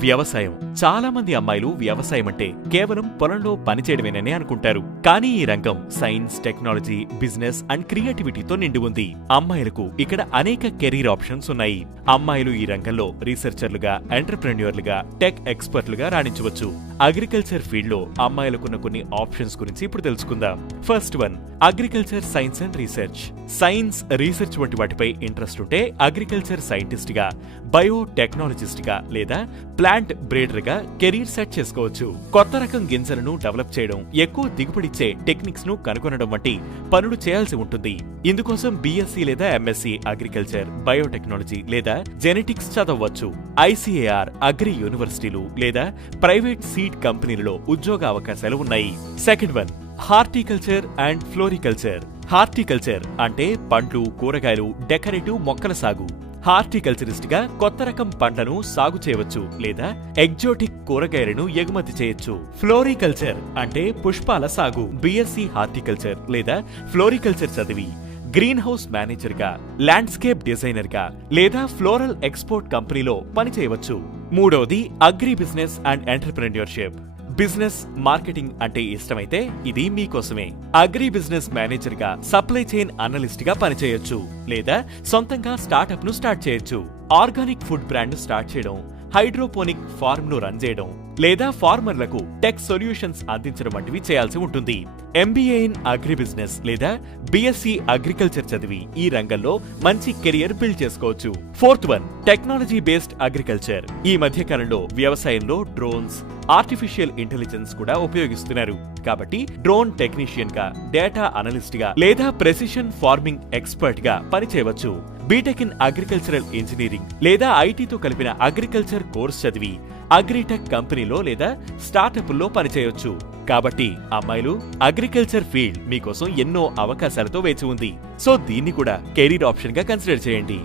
వ్యవసాయం. చాలా మంది అమ్మాయిలు వ్యవసాయం అంటే కేవలం పొలంలో పనిచేయడమేనని అనుకుంటారు. కానీ ఈ రంగం సైన్స్ టెక్నాలజీ బిజినెస్ అండ్ క్రియేటివిటీతో నిండి ఉంది. అమ్మాయిలకు ఇక్కడ అనేక కెరీర్ ఆప్షన్స్ ఉన్నాయి. అమ్మాయిలు ఈ రంగంలో రీసెర్చర్లుగా ఎంటర్ప్రెన్యూర్లుగా టెక్ ఎక్స్పర్ట్లుగా రాణించవచ్చు. అగ్రికల్చర్ ఫీల్డ్లో అమ్మాయిలకున్న కొన్ని ఆప్షన్స్ గురించి ఇప్పుడు తెలుసుకుందాం. First one agriculture science and research. Science research వంటి వాటిపై ఇంట్రెస్ట్ ఉంటే అగ్రికల్చర్ సైంటిస్ట్గా బయోటెక్నాలజిస్ట్గా లేదా ప్లాంట్ బ్రీడర్గా కెరీర్ సెట్ చేసుకోవచ్చు. కొత్త రకం గింజలను డెవలప్ చేయడం ఎక్కువ దిగుబడిచ్చే టెక్నిక్స్ను కనుగొనడం వంటి పనులు చేయాల్సి ఉంటుంది. ఇందుకోసం బీఎస్సీ లేదా ఎంఎస్సీ అగ్రికల్చర్ బయోటెక్నాలజీ లేదా జెనెటిక్స్ చదవవచ్చు. ఐసీఏఆర్ అగ్రి యూనివర్సిటీలు లేదా ప్రైవేట్ సీడ్ కంపెనీలలో ఉద్యోగ అవకాశాలు ఉన్నాయి. Second one horticulture and floriculture. Horticulture అంటే పండ్లు కూరగాయలు డెకరేటివ్ మొక్కల సాగు. హార్టికల్చరిస్ట్గా కొత్త రకం పండ్లను సాగు చేయవచ్చు లేదా ఎగ్జోటిక్ కూరగాయలను ఎగుమతి చేయొచ్చు. ఫ్లోరికల్చర్ అంటే పుష్పాల సాగు బిఎస్సి హార్టికల్చర్ లేదా ఫ్లోరికల్చర్ చదివి గ్రీన్ హౌస్ మేనేజర్గా ల్యాండ్స్కేప్ డిజైనర్గా లేదా ఫ్లోరల్ ఎక్స్పోర్ట్ కంపెనీలో పనిచేయవచ్చు. మూడవది agri business and entrepreneurship. Business marketing అంటే ఇష్టమైతే ఇది మీకోసమే. అగ్రి బిజినెస్ మేనేజర్గా సప్లై చైన్ అనలిస్ట్గా పనిచేయొచ్చు. లేదా సొంతంగా స్టార్టప్ను స్టార్ట్ చేయొచ్చు. ఆర్గానిక్ ఫుడ్ బ్రాండ్ స్టార్ట్ చేయడం హైడ్రోపోనిక్ ఫార్మ్ను రన్ చేయడం లేదా ఫార్మర్లకు టెక్ సొల్యూషన్స్ అందించడం వంటివి చేయాల్సి ఉంటుంది. ఎంబీఏ ఇన్ అగ్రి బిజినెస్ లేదా బిఎస్సీ అగ్రికల్చర్ చదివి ఈ రంగంలో మంచి కెరియర్ బిల్డ్ చేసుకోవచ్చు. Fourth one technology based agriculture. ఈ మధ్య కాలంలో వ్యవసాయంలో డ్రోన్స్ ఆర్టిఫిషియల్ ఇంటెలిజెన్స్ కూడా ఉపయోగిస్తున్నారు. కాబట్టి డ్రోన్ టెక్నీషియన్గా డేటా అనలిస్ట్గా లేదా ప్రెసిషన్ ఫార్మింగ్ ఎక్స్పర్ట్గా పనిచేయవచ్చు. బీటెక్ ఇన్ అగ్రికల్చరల్ ఇంజనీరింగ్ లేదా ఐటీతో కలిపిన అగ్రికల్చర్ కోర్స్ చదివి అగ్రిటెక్ కంపెనీలో లేదా స్టార్టప్లో పనిచేయొచ్చు. కాబట్టి అమ్మాయిలు అగ్రికల్చర్ ఫీల్డ్ మీకోసం ఎన్నో అవకాశాలతో వేచి ఉంది. సో దీన్ని కూడా కెరీర్ ఆప్షన్గా కన్సిడర్ చేయండి.